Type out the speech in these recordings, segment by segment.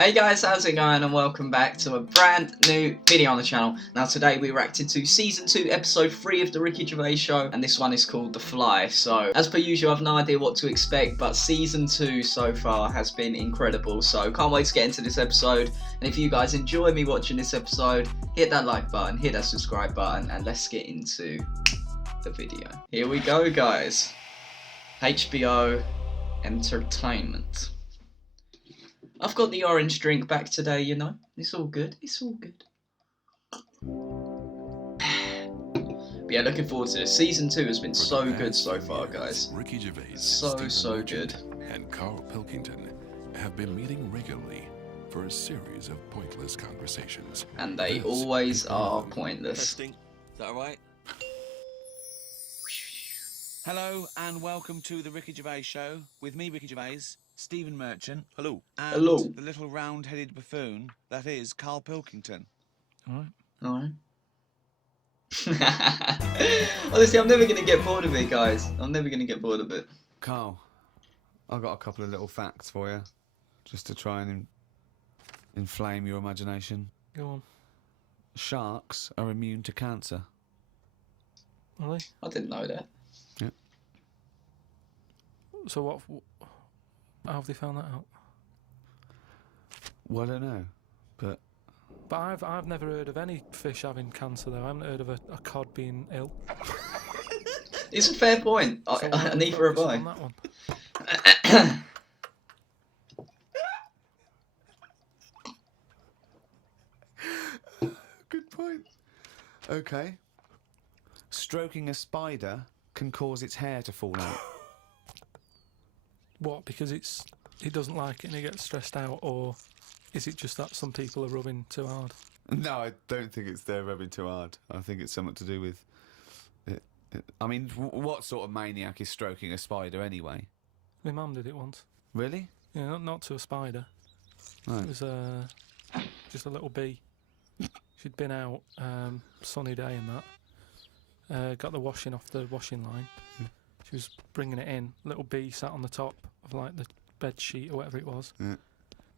Hey guys, how's it going, and welcome back to a brand new video on the channel. Now today we reacted to Season 2 Episode 3 of The Ricky Gervais Show, and this one is called The Fly. So, as per usual, I have no idea what to expect, but Season 2 so far has been incredible, so can't wait to get into this episode. And if you guys enjoy me watching this episode, hit that like button, hit that subscribe button, and let's get into the video. Here we go, guys. HBO Entertainment. I've got the orange drink back today, you know. It's all good. It's all good. But yeah, looking forward to this. Season 2 has been so good so far, guys. Ricky Gervais, So good. And Carl Pilkington have been meeting regularly for a series of pointless conversations. And they always are pointless. Testing. Is that alright? Hello and welcome to the Ricky Gervais Show with me, Ricky Gervais, Stephen Merchant. Hello. And Hello. the little round-headed buffoon that is Carl Pilkington. Alright. Honestly, I'm never going to get bored of it, guys. I'm never going to get bored of it. Carl, I've got a couple of little facts for you, just to try and inflame your imagination. Go on. Sharks are immune to cancer. Are they? I didn't know that. Yeah. So what? How have they found that out? Well, I don't know, but I've never heard of any fish having cancer though. I haven't heard of a cod being ill. It's a fair point. So I neither have focus I. on that one. good point. Okay. Stroking a spider can cause its hair to fall out. What? Because it doesn't like it and it gets stressed out, or is it just that some people are rubbing too hard? No, I don't think it's they're rubbing too hard. I think it's something to do with it. I mean, what sort of maniac is stroking a spider anyway? My mum did it once. Really? Yeah, not to a spider. Right. It was just a little bee. She'd been out, sunny day and that. Got the washing off the washing line. She was bringing it in. Little bee sat on the top of like the bed sheet or whatever it was. Yeah.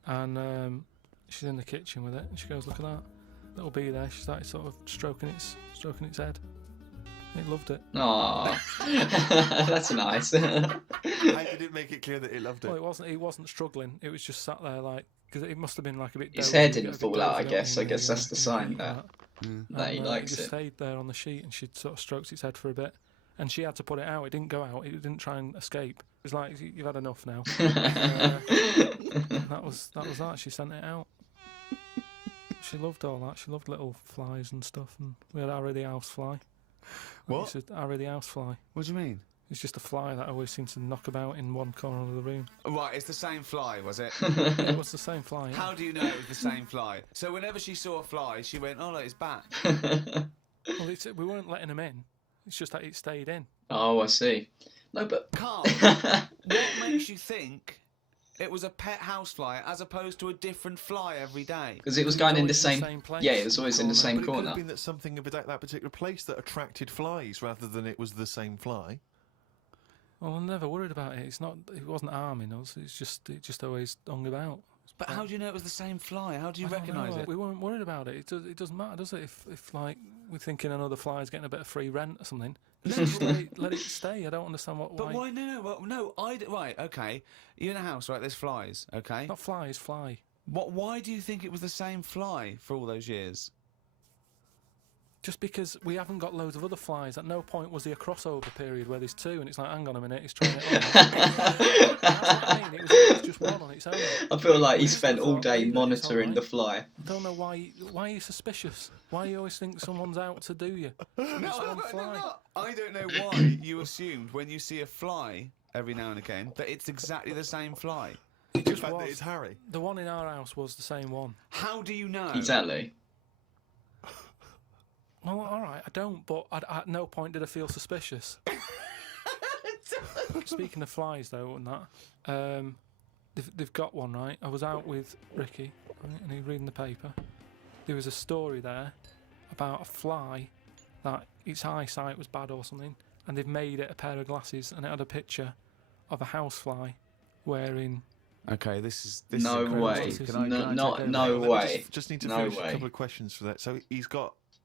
And she's in the kitchen with it, and she goes, "Look at that little bee there." She started sort of stroking its head. It loved it. Aww. That's nice. Well, How did it make it clear that it loved it? it wasn't struggling. It was just sat there like, because it must have been like a bit. His dozy, hair you didn't get a bit fall out, I dozy, don't guess. you, I guess that's the in sign heat that, like that he And, likes it just it. stayed there on the sheet, and she'd sort of stroked its head for a bit, and she had to put it out. It didn't go out. It didn't try and escape. It was like, "You've had enough now." That was that. She sent it out. She loved all that. She loved little flies and stuff, and we had Harry the house fly. What? Harry the house fly. What do you mean? It's just a fly that always seems to knock about in one corner of the room. Right, it's the same fly, was it? It was the same fly. Yeah. How do you know it was the same fly? So whenever she saw a fly, she went, "Oh, look, it's back." Well, we weren't letting him in. It's just that it stayed in. Oh, I see. No, but... Carl, what makes you think it was a pet housefly as opposed to a different fly every day? Because it was It's going in the always same... place. Yeah, it was always in the same But it could corner. have been that something about that particular place that attracted flies rather than it was the same fly. Well, I'm never worried about it. It wasn't harming us. It just always hung about. But how do you know it was the same fly? How do you I don't recognise know. it? We weren't worried about it. It doesn't matter, does it? If like we're thinking another fly's getting a bit of free rent or something, just let it stay. I don't understand why. But why? No. Right, okay. You're in a house, right? There's flies, okay? Not flies, fly. Why do you think it was the same fly for all those years? Just because we haven't got loads of other flies. At no point was there a crossover period where there's two, and it's like, hang on a minute, he's trying it on. That's what I mean. It was just one on its own. I feel like he spent all thought, day leave it, it's monitoring the alright. fly. I don't know why. Why are you suspicious? Why you always think someone's out to do you? Just one fly. I don't know why you assumed when you see a fly every now and again that it's exactly the same fly. It The just fact that was. it's Harry. The one in our house was the same one. How do you know? Exactly. Well, all right, I don't, but at no point did I feel suspicious. Speaking of flies, though, and that, they've got one, right? I was out with Ricky, right, and he was reading the paper. There was a story there about a fly that its eyesight was bad or something, and they've made it a pair of glasses, and it had a picture of a housefly wearing Okay, this is No incredible. way. Can I No, take no over? way. Just need to No finish way. a couple of questions for that. So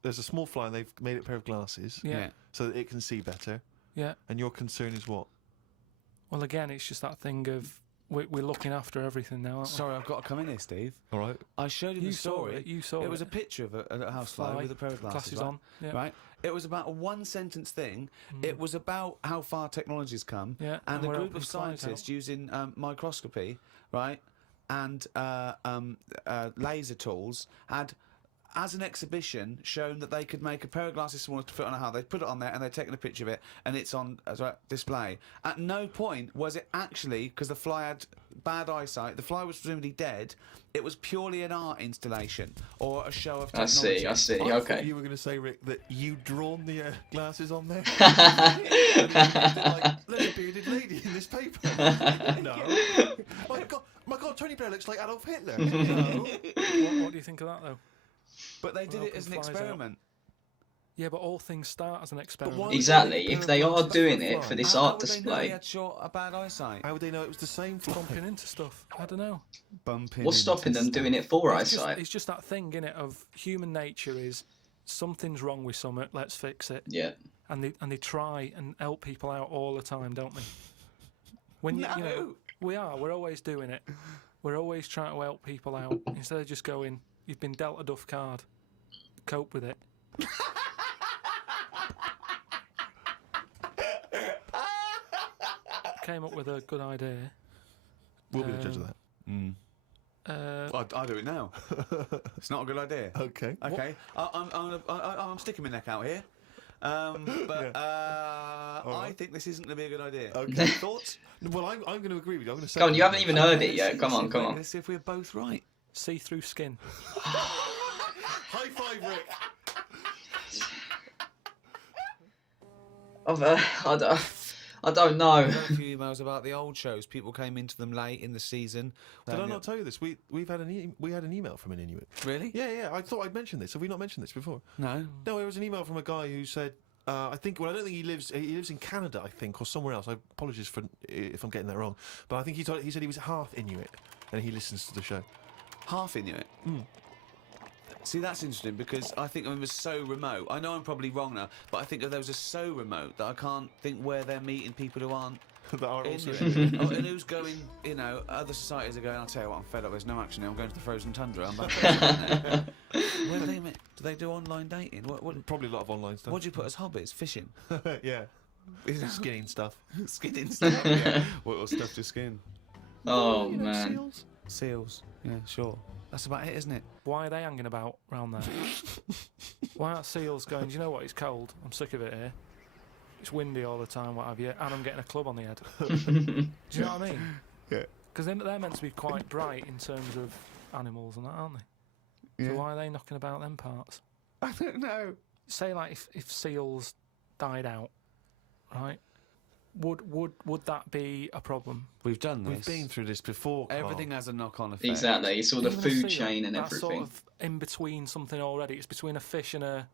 there's a small fly and they've made it a pair of glasses Yeah. so that it can see better. Yeah. And your concern is what? Well, again, it's just that thing of we're looking after everything now, aren't we? Sorry, I've got to come in here, Steve. All right. I showed you You the saw story. it. You saw It it. was a picture of a housefly with a pair of glasses on. Yeah. Right. It was about a one-sentence thing. It was about how far technology's come, Yeah, and and a we're group helping of flies scientists out. using microscopy, right, and laser tools had, as an exhibition, shown that they could make a pair of glasses smaller to fit on a hat. They'd put it on there and they'd taken a picture of it, and it's on as a display. At no point was it actually, because the fly had bad eyesight, the fly was presumably dead. It was purely an art installation or a show of I technology. see. I see. I thought Okay. you were going to say, Rick, that you'd drawn the glasses on there. There's a bearded lady in this paper. No. My God, Tony Blair looks like Adolf Hitler. No. What do you think of that, though? But they did it Open as an flies out. experiment. Yeah, but all things start as an experiment. why would Exactly. they If they pair of are glasses doing for a it for fly? this How art would they know he display, had a bad eyesight? How would they know it was the same fly? Bumping into stuff. I don't know. Bumping. what's stopping them doing it for eyesight? It's just that thing, innit, of human nature is something's wrong with something, let's fix it. Yeah. And they try and help people out all the time, don't they? When you know, we're always doing it. We're always trying to help people out instead of just going, you've been dealt a duff card, cope with it. Came up with a good idea. We'll be the judge of that. I'll do it now. It's not a good idea. Okay. Okay, I'm sticking my neck out here. I think this isn't going to be a good idea. Okay. Thoughts? Well, I'm going to agree with you. I'm going to say. Go on, you haven't even heard it Let's yet. see- Come let's on, see come if on. Let's see if we're both right. See-through skin. High five, Rick. I don't know. We've had a few emails about the old shows. People came into them late in the season. Did I not tell you this? We had an email from an Inuit. Really? Yeah. I thought I'd mentioned this. Have we not mentioned this before? No. No, it was an email from a guy who said, I don't think he lives in Canada, I think, or somewhere else. I apologize for if I'm getting that wrong. But I think he said he was half Inuit and he listens to the show. Half Inuit. See, that's interesting because I think it was so remote. I know I'm probably wrong now, but I think that those are so remote that I can't think where they're meeting people who aren't that are also Inuit. And who's going, other societies are going, I'll tell you what, I'm fed up, there's no action now, I'm going to the frozen tundra, I'm back. Where do they meet? Do they do online dating? What probably a lot of online stuff. do you put as hobbies? Fishing? Yeah. Skinning stuff. Skinning stuff, yeah. What stuff to skin? Oh man. Seals. Yeah, sure. That's about it, isn't it? Why are they hanging about round there? Why aren't seals going, do you know what, it's cold, I'm sick of it here. It's windy all the time, what have you, and I'm getting a club on the head. Do you know what I mean? Yeah. Because they're meant to be quite bright in terms of animals and that, aren't they? Yeah. So why are they knocking about them parts? I don't know. Say like if seals died out, right? Would that be a problem? We've done this. We've been through this before, Carl. Everything has a knock-on effect. Exactly. It's all the Even a food seal, chain and that's everything. sort of in between something already. It's between a fish and a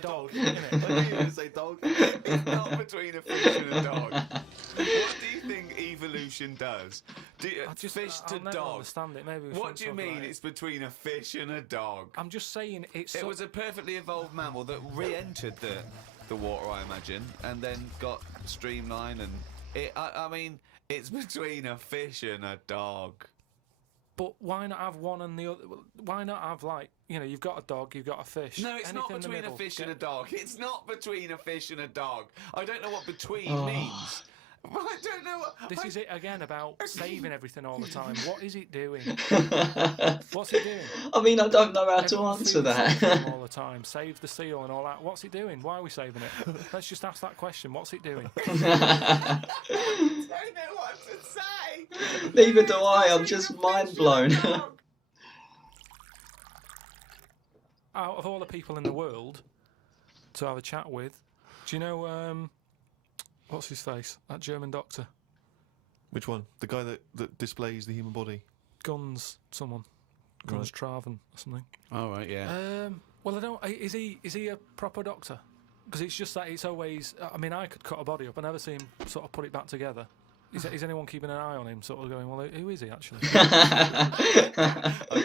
dog, I isn't knew it? you were going to say dog. It's not between a fish and a dog. What do you think evolution does? Fish to I'll never dog. understand it. Maybe we What shouldn't do you talk mean about it. it's between a fish and a dog? I'm just saying it's. It was a perfectly evolved mammal that re-entered the water, I imagine, and then got streamlined and... I mean, it's between a fish and a dog. But why not have one and the other? Why not have you've got a dog, you've got a fish. No, it's not anything in the between a middle. fish and a Get- dog. It's not between a fish and a dog. I don't know what between means. I don't know what... This is it again about saving everything all the time. What is it doing? What's it doing? I mean, I don't know how to Everyone answer feeds the seal that. all the time. Save the seal and all that. What's it doing? Why are we saving it? Let's just ask that question. What's it doing? I don't know what to say. Neither do I. I'm just mind blown. Out of all the people in the world to have a chat with, do you know what's his face? That German doctor, Which one? The guy that displays the human body? Guns someone, Guns Traven or something. All right, yeah. Well, I don't. Is he a proper doctor? Because it's just that it's always. I mean, I could cut a body up. I never see him sort of put it back together. Is anyone keeping an eye on him? Sort of going, well, who is he actually? I'm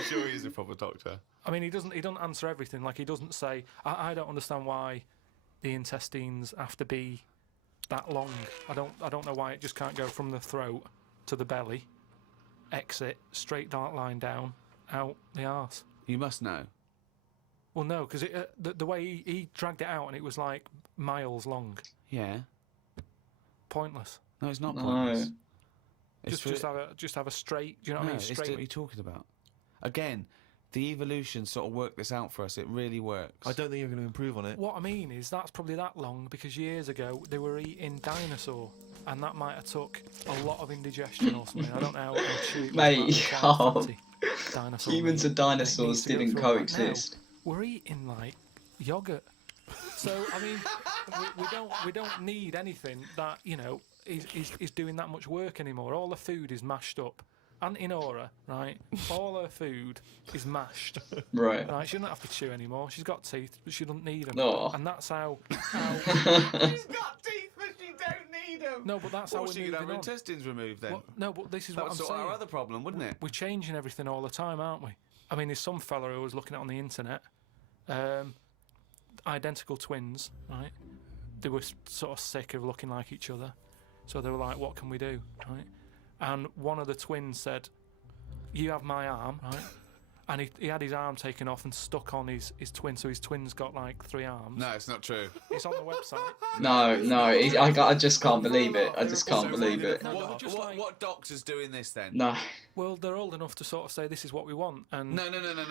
sure he's a proper doctor. I mean, he doesn't answer everything. Like, he doesn't say, I don't understand why the intestines have to be that long. I don't know why it just can't go from the throat to the belly, exit, straight dark line down, out the arse. You must know. Well, no, because the way he dragged it out and it was like miles long. Yeah. Pointless. No, it's not No. pointless. Just have a straight. Do you know what I mean? It's Straight. what are you talking about? Again, the evolution sort of worked this out for us. It really works. I don't think you're going to improve on it. What I mean is that's probably that long because years ago they were eating dinosaur, and that might have took a lot of indigestion or something. I don't know how chewy it was. Mate, quite oh. fatty dinosaur Humans meat, and and it dinosaurs needs to go didn't through all that. coexist. Now, we're eating like yogurt, so I mean, we don't need anything that is doing that much work anymore. All the food is mashed up. Auntie Nora, right? All her food is mashed. Right. Right, she doesn't have to chew anymore. She's got teeth, but she doesn't need them. Oh. And that's how. She's got teeth, but she don't need them. No, but that's how Or we're she could moving have her on. intestines removed then. Well, no, but this is That what would I'm sort saying. our other problem, wouldn't it? We're changing everything all the time, aren't we? I mean, there's some fella who was looking at on the internet, identical twins, right? They were sort of sick of looking like each other, so they were like, "What can we do?" Right? And one of the twins said, "You have my arm, right?" And he had his arm taken off and stuck on his twin, so his twin's got like 3 arms. No, it's not true. It's on the website. No, I just can't believe it. I just can't believe it. No, but just like- What doctor's doing this then? No. Well, they're old enough to sort of say this is what we want, and No.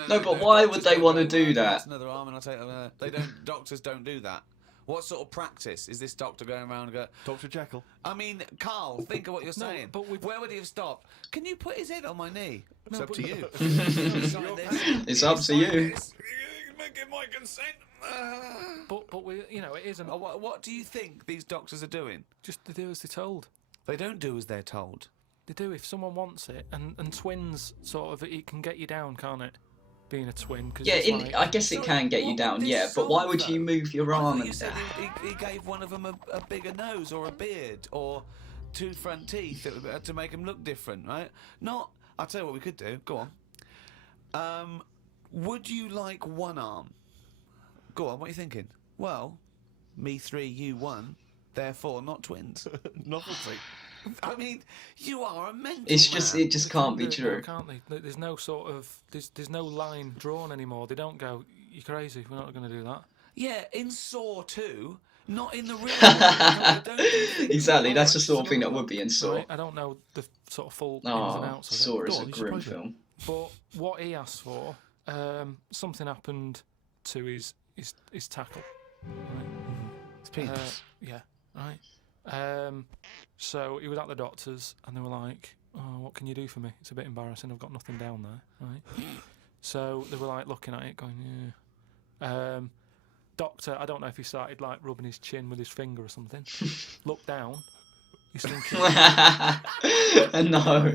No, but why would they want to do that? That's another arm, and I'll take another. They don't. Doctors don't do that. What sort of practice is this doctor going around and go? Dr. Jekyll. I mean, Carl, think of what you're saying. but we've- where would he have stopped? Can you put his head on my knee? It's up to you. It's up to you. Give my consent. but we, it isn't. What do you think these doctors are doing? Just they do as they're told. They don't do as they're told. They do if someone wants it, and twins sort of it can get you down, can't it? Being a twin, cause Yeah, it's like, I guess it can get you What down, would yeah, this but why solve, would you though? move your I arm? thought you said he gave one of them a bigger nose or a beard or 2 front teeth to make him look different, right? Not. I'll tell you what we could do. Go on. Would you like one arm? Go on. What are you thinking? Well, me 3, you 1. Therefore, not twins. Novelty. I mean, you are a mental It's just, man. it just can't be do it, true. can't they? There's no sort of there's no line drawn anymore. They don't go, "You're crazy. We're not going to do that." Yeah, in Saw 2, not in the real world. No, don't do things Exactly, like that's that. the sort of thing that would be in Saw. Right? I don't know the sort of full ins and Oh, outs of Saw it. is Go a on, you should grim play it. film. But what he asked for, something happened to his tackle. Right? It's penis. Yeah, right. So he was at the doctor's, and they were like, "Oh, what can you do for me? It's a bit embarrassing. I've got nothing down there." Right. So they were like looking at it, going, "Yeah." Doctor, I don't know if he started like rubbing his chin with his finger or something. Looked down. He's thinking, No.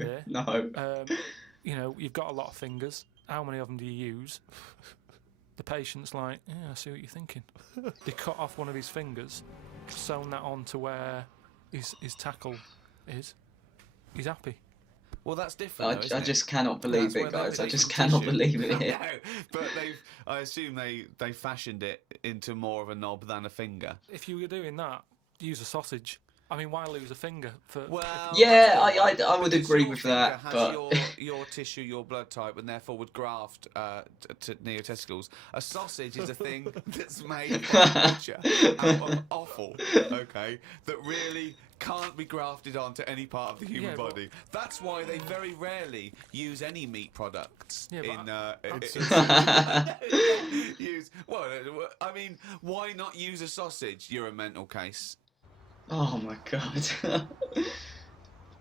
you've got a lot of fingers. How many of them do you use? The patient's like, "Yeah, I see what you're thinking." They cut off one of his fingers, sewn that on to where his tackle is. He's happy. Well, that's different. though, isn't I it? just cannot believe That's it, where they guys. I take just some cannot tissue. believe it. No, but I assume they fashioned it into more of a knob than a finger. If you were doing that, use a sausage. I mean, why lose a finger for? Well, Yeah, that's I would because agree your with finger that, has but your tissue, your blood type, and therefore would graft near your testicles. A sausage is a thing that's made from nature out of offal, okay, that really can't be grafted onto any part of the human Yeah, but- body. That's why they very rarely use any meat products Yeah, but use. Well, I mean, why not use a sausage? You're a mental case. oh my god.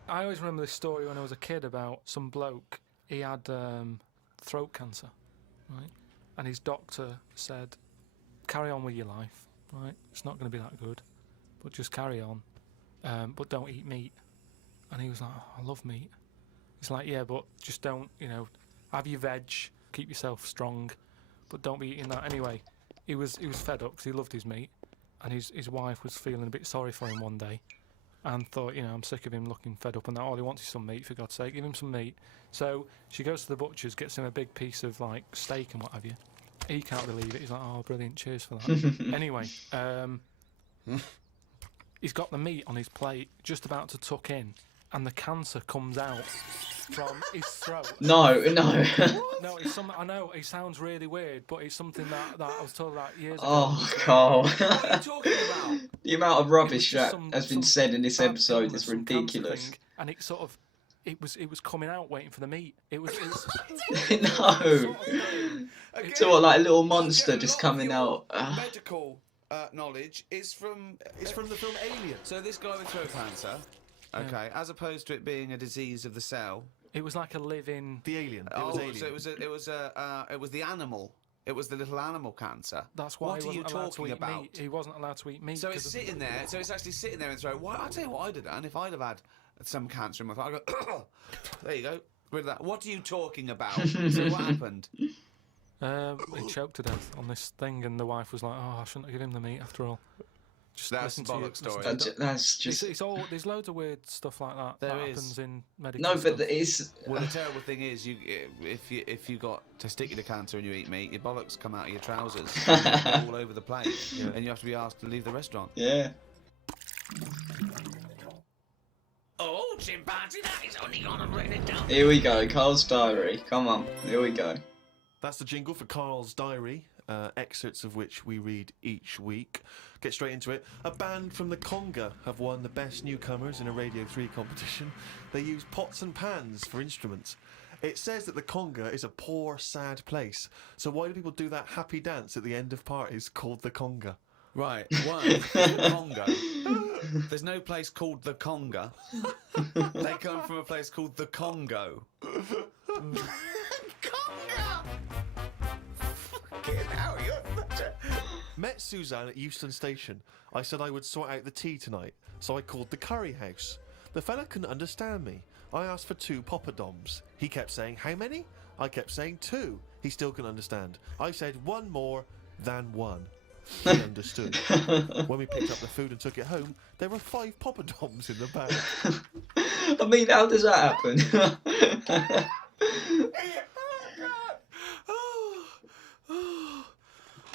I always remember this story when I was a kid about some bloke. He had throat cancer, right? And his doctor said, "Carry on with your life, right? It's not going to be that good, but just carry on. But don't eat meat." And he was like, "Oh, I love meat." He's like, "Yeah, but just don't, have your veg, keep yourself strong, but don't be eating that." Anyway, he was fed up because he loved his meat, and his wife was feeling a bit sorry for him one day, and thought, I'm sick of him looking fed up and that. All he wants is some meat, for God's sake, give him some meat. So she goes to the butcher's, gets him a big piece of like steak and what have you. He can't believe it. He's like, oh, brilliant, cheers for that. Anyway, he's got the meat on his plate, just about to tuck in, and the cancer comes out from his throat. No. No, it's something. I know it sounds really weird, but it's something that I was told about years ago. Oh, Carl. What are you talking about? The amount of rubbish It was that just has been some said in this bad episode illness, is some cancer ridiculous. thing, and it sort of, it was coming out waiting for the meat. It was No. So what, like a little monster just coming out? Medical knowledge is from It's from the film Alien. So this guy with throat cancer, okay, as opposed to it being a disease of the cell. It was like a living. The Alien. It Oh, was Alien. so it was the animal. It was the little animal cancer. That's why What he are you wasn't allowed to talking eat about? meat. He wasn't allowed to eat meat. So it's 'cause sitting there. So it's actually sitting there and throat. Why? I'll tell you what I'd have done if I'd have had some cancer in my throat. I go, there you go. Rid of that. What are you talking about? So what happened? he choked to death on this thing, and the wife was like, "Oh, I shouldn't have given him the meat after all." Just That's listen to bollock story. That's just... It's all. There's loads of weird stuff like that There that is. happens in medical. No, but stuff. it's... Well, the terrible thing is, if you got testicular cancer and you eat meat, your bollocks come out of your trousers all over the place, and you have to be asked to leave the restaurant. Yeah. Oh, chimpanzee, that is only gonna write it down. Here we go, Carl's diary. Come on, here we go. That's the jingle for Carl's diary, excerpts of which we read each week. Get straight into it. A band from the Conga have won the Best Newcomers in a Radio 3 competition. They use pots and pans for instruments. It says that the Conga is a poor, sad place. So why do people do that happy dance at the end of parties called the Conga? Right, one, the Congo. There's no place called the Conga. They come from a place called the Congo. Congo! Fucking hell, you're such a... Met Suzanne at Euston Station. I said I would sort out the tea tonight, so I called the curry house. The fella couldn't understand me. I asked for 2 poppadoms. He kept saying, how many? I kept saying 2. He still couldn't understand. I said 1 more than 1. He understood. When we picked up the food and took it home, there were 5 poppadoms in the bag. I mean, how does that happen?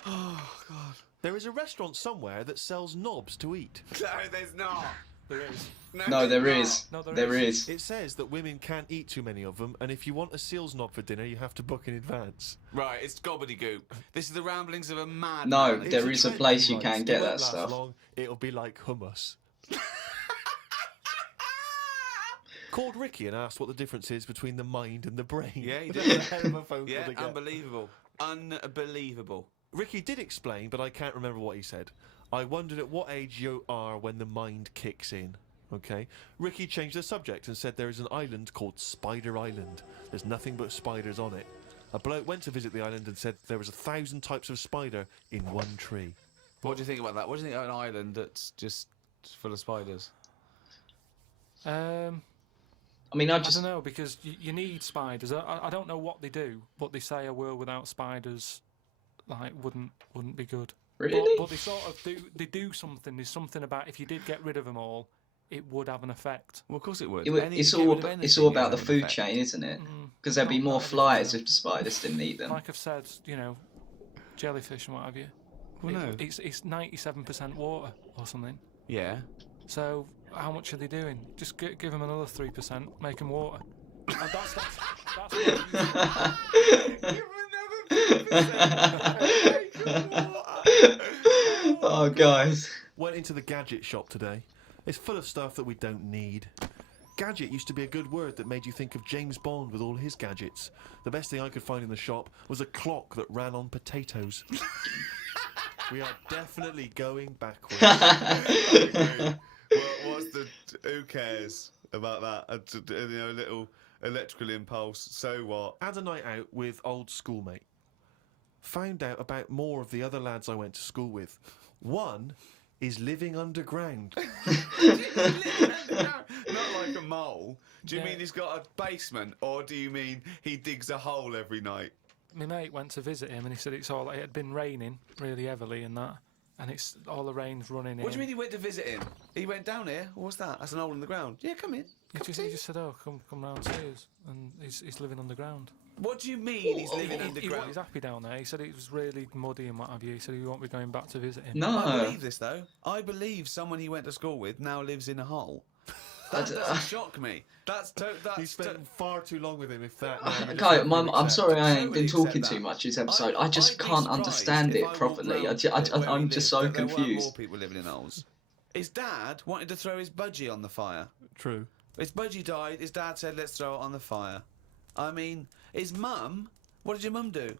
Oh, God. There is a restaurant somewhere that sells knobs to eat. No, there's not. There is. No, there there's is. No, there There is. It says that women can't eat too many of them, and if you want a seal's knob for dinner, you have to book in advance. not. Right, it's gobbledygook. This is the ramblings of a mad No, man. there It's is a trend, place he you can writes. get It won't that last stuff. long. It'll be like hummus. Called Ricky and asked what the difference is between the mind and the brain. Yeah, he That's did. a hell of a phone Yeah, call to get. unbelievable. Unbelievable. Ricky did explain, but I can't remember what he said. I wondered at what age you are when the mind kicks in. Okay. Ricky changed the subject and said there is an island called Spider Island. There's nothing but spiders on it. A bloke went to visit the island and said there was 1,000 types of spider in one tree. What do you think about that? What do you think of an island that's just full of spiders? I mean, I I just... don't know, because you need spiders. I don't know what they do, but they say a world without spiders wouldn't be good. Really? But they sort of do something. There's something about if you did get rid of them all, it would have an effect. Well, of course it would. It's all about the food chain, isn't it? Because there'd be Not more everything, flies no. if the spiders didn't eat them. Like I've said, jellyfish and what have you. Well, no. It's 97% water or something. Yeah. So how much are they doing? Just give them another 3%, make them water. And that's Oh, guys. Went into the gadget shop today. It's full of stuff that we don't need. Gadget used to be a good word that made you think of James Bond with all his gadgets. The best thing I could find in the shop was a clock that ran on potatoes. We are definitely going backwards. Okay. What's the... Who cares about that? A little electrical impulse. So what? Had a night out with old schoolmate. Found out about more of the other lads I went to school with. One is living underground. Not like a mole. Do you Yeah. mean he's got a basement, or do you mean he digs a hole every night? My mate went to visit him and he said it had been raining really heavily and that, and it's all the rain's running in. What do you mean he went to visit him? He went down here. What's that? That's an hole in the ground. Yeah, come in. He just said, "Oh, come round, see us," and he's living underground. What do you mean he's living He's underground? happy down there. He said it was really muddy and what have you. He said he won't be going back to visit him. No. I believe this though. I believe someone he went to school with now lives in a hole. That doesn't shock me. You spent far too long with him. If that. Okay, I'm sorry I ain't been Totally talking accept too that. much this episode. I just I'd be can't surprised understand if it I walked properly. round where I'm he just lived so that there weren't confused. more people living in holes. His dad wanted to throw his budgie on the fire. True. His budgie died. His dad said, "Let's throw it on the fire." I mean, his mum. What did your mum do?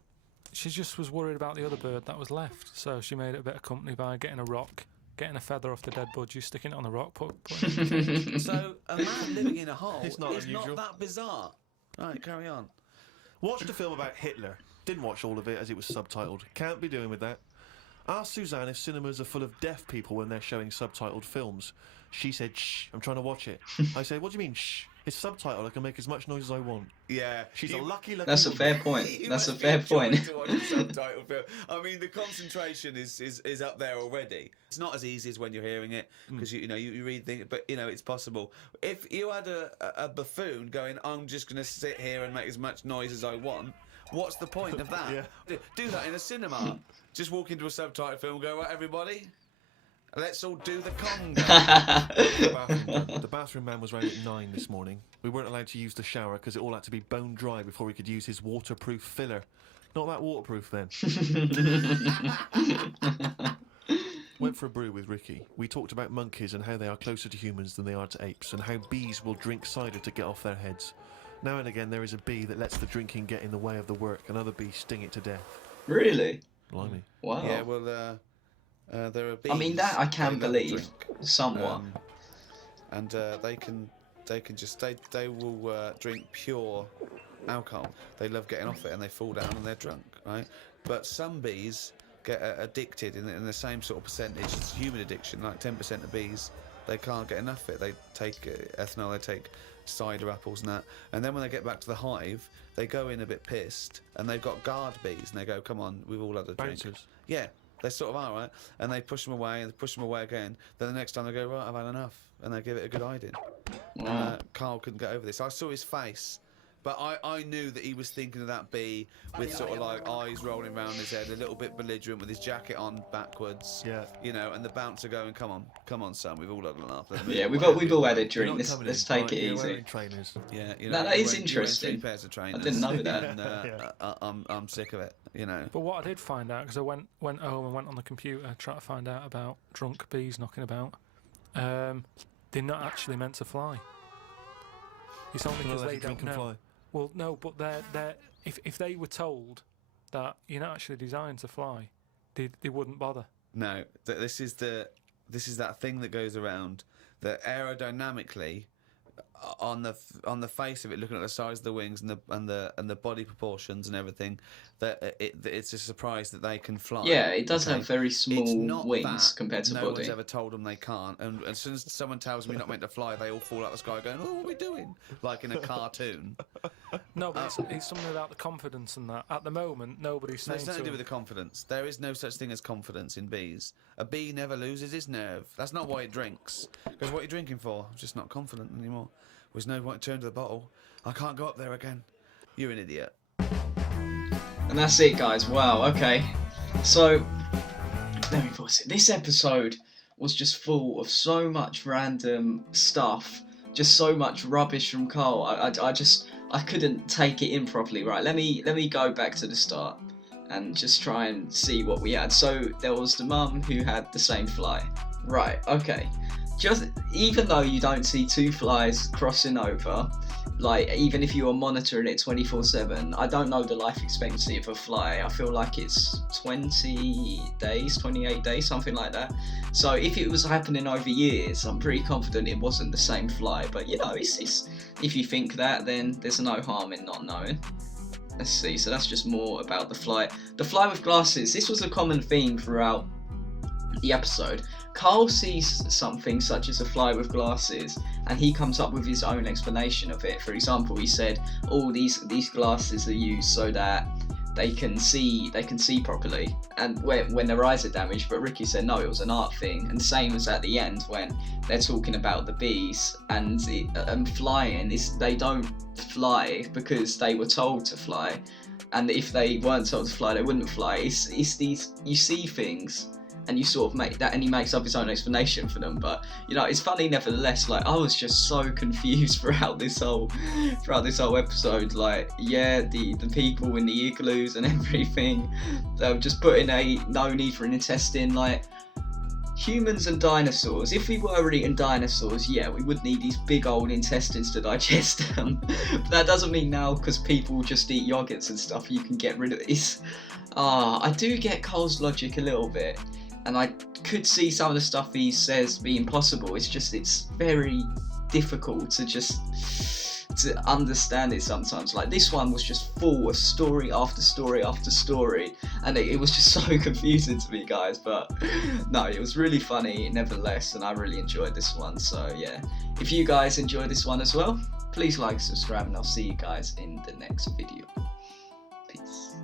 She just was worried about the other bird that was left, so she made it a bit of company by getting a rock, getting a feather off the dead budgie, sticking it on the rock, putting it in the cage. So a man living in a hole It's not is unusual. not that bizarre. Right, carry on. Watched a film about Hitler. Didn't watch all of it as it was subtitled. Can't be doing with that. Asked Suzanne if cinemas are full of deaf people when they're showing subtitled films. She said, "Shh, I'm trying to watch it." I said, "What do you mean, shh? It's subtitled. I can make as much noise as I want." Yeah, She's a lucky That's a woman. fair point. He That's a must be fair enjoying point. to watch a subtitled film. I mean, the concentration is up there already. It's not as easy as when you're hearing it because you read things, but it's possible. If you had a buffoon going, "I'm just going to sit here and make as much noise as I want," what's the point of that? Yeah. Do that in a cinema. Just walk into a subtitled film and go, "Right, everybody, let's all do the conga." The bathroom man was round at 9 this morning. We weren't allowed to use the shower because it all had to be bone dry before we could use his waterproof filler. Not that waterproof then. Went for a brew with Ricky. We talked about monkeys and how they are closer to humans than they are to apes, and how bees will drink cider to get off their heads. Now and again there is a bee that lets the drinking get in the way of the work, and other bees sting it to death. Really? Blimey. Wow. Yeah, well, there are bees. I mean, that I can they love believe drink. somewhat. And they can just they will drink pure alcohol. They love getting off it and they fall down and they're drunk, right? But some bees get addicted in the same sort of percentage as human addiction. Like 10% of bees, they can't get enough of it. They take ethanol, they take cider apples and that, and then when they get back to the hive, they go in a bit pissed, and they've got guard bees, and they go, "Come on, we've all had a drink." Bouncers. Yeah, they sort of are, right? And they push them away, and they push them away again. Then the next time they go, "Right, I've had enough," and they give it a good hiding. Wow. Carl couldn't get over this. I saw his face, but I knew that he was thinking of that bee with sort of like eyes rolling around his head, a little bit belligerent with his jacket on backwards. Yeah. And the bouncer going, "Come on, son, we've all had a laugh." Yeah, we've all had a You're drink. not Let's coming let's in, take right? it You're easy. wearing trainers. Yeah, That is you're wearing interesting. 3 pairs of trainers. didn't know that. And, I'm sick of it. But what I did find out, because I went home and went on the computer trying to find out about drunk bees knocking about, they're not actually meant to fly. It's only because they don't know. Fly. Well, no, but they're if they were told that you're not actually designed to fly, they wouldn't bother. No, this is that thing that goes around that aerodynamically, on the face of it, looking at the size of the wings and the body proportions and everything, that it's a surprise that they can fly. Yeah, it does Okay? have very It's small not wings that compared to no body. one's ever told them they can't, and as soon as someone tells me not meant to fly, they all fall out of the sky going, "Oh, what are we doing?" Like in a cartoon. No, but it's something about the confidence and that. At the moment, nobody's No, saying it's nothing to do them, with the confidence. There is no such thing as confidence in bees. A bee never loses his nerve. That's not why it drinks. Because what are you drinking for? I'm just not confident anymore. There's no point to turn to the bottle. I can't go up there again. You're an idiot. And that's it, guys. Wow, okay. So, let me pause it. This episode was just full of so much random stuff. Just so much rubbish from Carl. I couldn't take it in properly. Right, let me go back to the start and just try and see what we had. So, there was the mum who had the same fly. Right, okay. Just even though you don't see two flies crossing over, like even if you are monitoring it 24/7, I don't know the life expectancy of a fly. I feel like it's 20 days, 28 days, something like that. So if it was happening over years, I'm pretty confident it wasn't the same fly. But it's if you think that, then there's no harm in not knowing. Let's see. So that's just more about the fly. The fly with glasses. This was a common theme throughout the episode. Carl sees something such as a fly with glasses and he comes up with his own explanation of it. For example, he said, "Oh, these glasses are used so that they can see properly, and when their eyes are damaged. But Ricky said no, it was an art thing. And same as at the end when they're talking about the bees and flying. They don't fly because they were told to fly, and if they weren't told to fly, they wouldn't fly. It's these, you see things and you sort of make that, and he makes up his own explanation for them. But you know, it's funny nevertheless. Like, I was just so confused throughout this whole episode. Like, yeah, the people in the igloos and everything, they were just putting no need for an intestine. Like, humans and dinosaurs, if we were eating dinosaurs, yeah, we would need these big old intestines to digest them. But that doesn't mean now, because people just eat yogurts and stuff, you can get rid of this. I do get Cole's logic a little bit, and I could see some of the stuff he says being possible. It's just, it's very difficult to understand it sometimes. Like, this one was just full of story after story after story, and it was just so confusing to me, guys. But no, it was really funny nevertheless, and I really enjoyed this one. So yeah, if you guys enjoyed this one as well, please like, subscribe, and I'll see you guys in the next video.